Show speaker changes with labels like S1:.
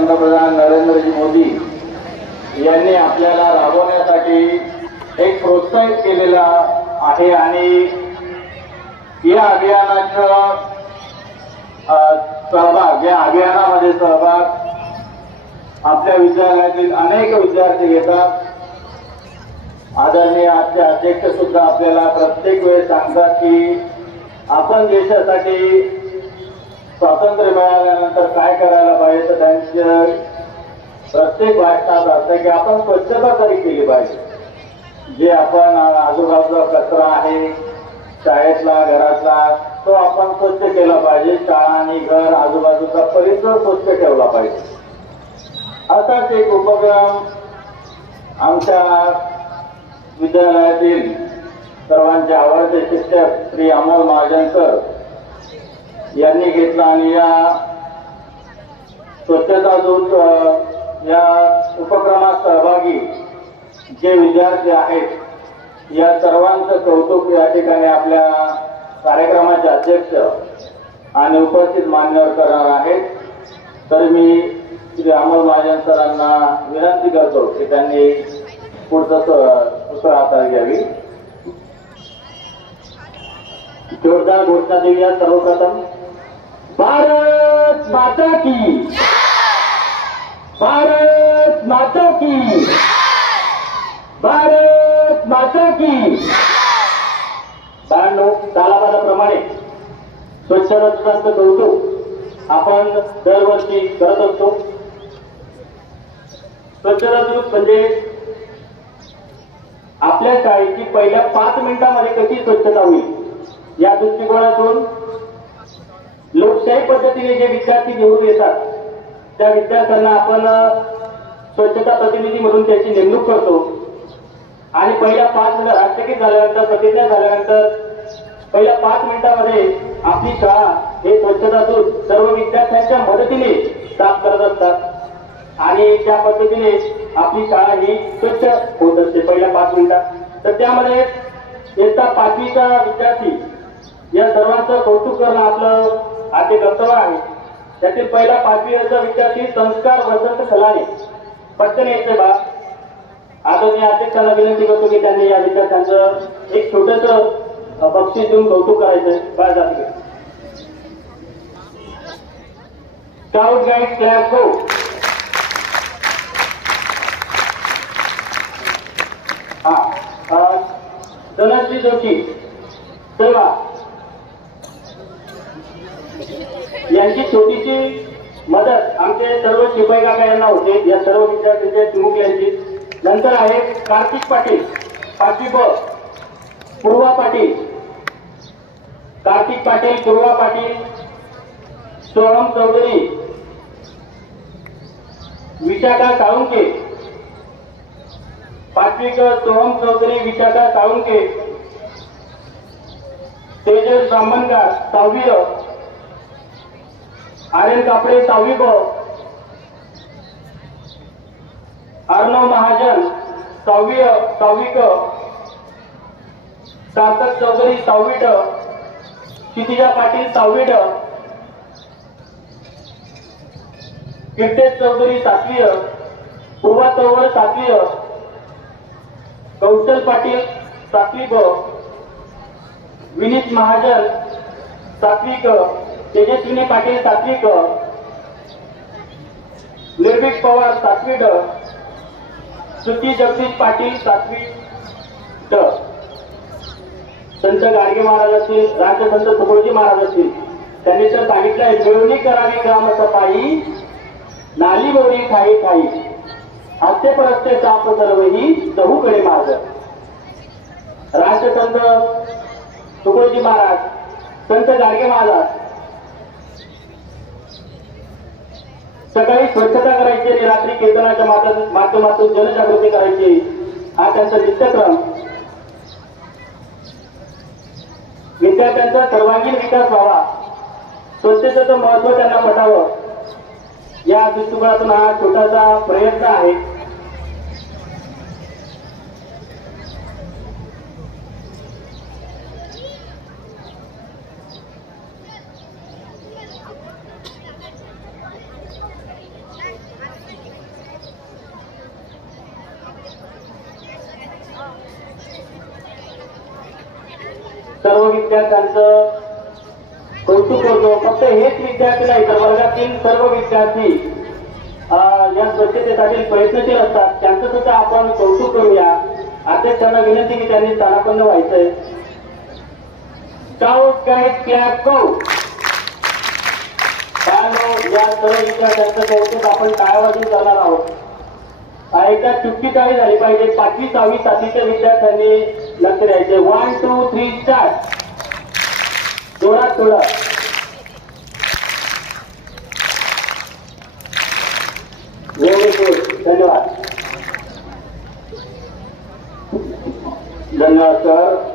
S1: पंतप्रधान नरेंद्रजी मोदी यांनी आपल्याला राबवण्यासाठी एक प्रोत्साहित केलेला आहे आणि या अभियानाचं सहभाग या अभियानामध्ये सहभाग आपल्या विद्यालयातील अनेक विद्यार्थी घेतात. आदरणीय आजचे अध्यक्ष सुद्धा आपल्याला प्रत्येक वेळेस सांगतात की आपण देशासाठी स्वातंत्र्य मिळाल्यानंतर काय करायला पाहिजे तर त्यांच्या प्रत्येक भाषणात असतं की आपण स्वच्छता तरी केली पाहिजे. जे आपण आजूबाजूला कचरा आहे शाळेतला घरातला तो आपण स्वच्छ केला पाहिजे. शाळा आणि घर आजूबाजूचा परिसर स्वच्छ ठेवला पाहिजे. असाच एक उपक्रम आमच्या विद्यालयातील सर्वांचे आवडते शिक्षक श्री अमोल महाजन सर यांनी घेतला आणि या स्वच्छता दूत या उपक्रमात सहभागी जे विद्यार्थी आहेत या सर्वांचं कौतुक या ठिकाणी आपल्या कार्यक्रमाचे अध्यक्ष आणि उपस्थित मान्यवर करणार आहेत. तर मी श्री अमोल महाजन सरांना विनंती करतो की त्यांनी पुढचं स- हातात घ्यावी. जोरदार घोषणा देऊया सर्वप्रथम. भारत माता की। भारत माता की। भारत माता की। बाळांनो तालाबादाप्रमाणे स्वच्छताचं कौतुक आपण दरवर्षी करत असतो. स्वच्छ दिवस म्हणजे आपल्या शाळेची पहिल्या पाच मिनिटांमध्ये कशी स्वच्छता होईल या दृष्टिकोनातून लोकशाही पद्धतीने जे विद्यार्थी निवडून येतात त्या विद्यार्थ्यांना आपण स्वच्छता प्रतिनिधी म्हणून त्याची नेमणूक करतो. आणि पहिल्या पाच मिनिट राष्ट्रगीत झाल्यानंतर प्रतिज्ञा झाल्यानंतर पहिल्या पाच मिनिटांमध्ये आपली शाळा हे स्वच्छता दूत सर्व विद्यार्थ्यांच्या मदतीने साफ करत असतात. आणि त्या पद्धतीने आपली शाळा ही स्वच्छ होत असते पहिल्या पाच मिनिटात. तर त्यामध्ये इयत्ता पाचवीचा विद्यार्थी या सर्वांचं कौतुक करणं आपलं आद्य कर्तव्य आहे. त्यातील पहिला पाचवीचा विद्यार्थी संस्कार वसंत खलाने पटकन यायचे बा. आदरणीय अध्यक्षांना विनंती करतो की त्यांनी या विद्यार्थ्यांचं एक छोटस बक्षीस देऊन कौतुक करायचं काय जाते स्काउट गाईड क्लॅप गो हा धनश्री जोशी सेवा यांची छोटीशी मदत आमचे सर्व शिपाई काका यांना होते. या सर्व विद्यार्थ्यांचे प्रमुख यांची. नंतर आहे कार्तिक पाटील पाचवी ब पूर्वा पाटील. कार्तिक पाटील पूर्वा पाटील सोहम चौधरी विशाखा साळुंके. पाचवी सोहम चौधरी विशाखा साळुंके. तेजस ब्राह्मणगार सहावी अ. कापडे सावी ब अर्णव महाजन सहावी अ, सहावी क सार्थक चौधरी सहावी ड क्षितिजा पाटील सहावी ड कीर्तेश चौधरी सातवी पूर्वा चौवर सातवी कौशल पाटील सातवी ब विनीत महाजन सातवी क तेजस्विनी पाटील सातवी ग निर्भीक पवार सातवी ड श्रुती जगदीश पाटील सातवी ड संत गाडगे महाराज असतील राष्ट्रसंत तुकडोजी महाराज असतील त्यांनी तर सांगितलंय मिळवणी करावी ग्रामसफाई नाली मोरी खाई खाई हास्य परस्ते साप सर्वही चहूकडे मार्ग. राष्ट्रसंत तुकडोजी महाराज संत गाडगे महाराज सकाळी स्वच्छता करायची आणि रात्री कीर्तनाच्या माध्यमातून जनजागृती करायची. हा त्यांचा नित्यक्रम. विद्यार्थ्यांचा सर्वांगीण विकास व्हावा. स्वच्छतेचं महत्त्व त्यांना पटावं. या दृष्टिकोनातून हा छोटासा प्रयत्न आहे. विद्यार्थ्यांचं कौतुक करतो. फक्त हेच विद्यार्थी नाही तर वर्गातील सर्व विद्यार्थी या स्वच्छतेसाठी प्रयत्नशील असतात. त्यांचं सुद्धा आपण कौतुक करूया. अध्यक्षांना विनंती की त्यांनी स्थानापन्न व्हायचंय. स्काउट गाईड क्लॅप गो या सर्व विद्यार्थ्यांचं कौतुक आपण टाळावाजून करणार आहोत. एकदा चुकी टाळी झाली पाहिजे. पाचवी सहावी सातवीच्या विद्यार्थ्यांनी लक्ष द्यायचे वन टू थ्री स्टार्ट जोरात जोरात. धन्यवाद. धन्यवाद सर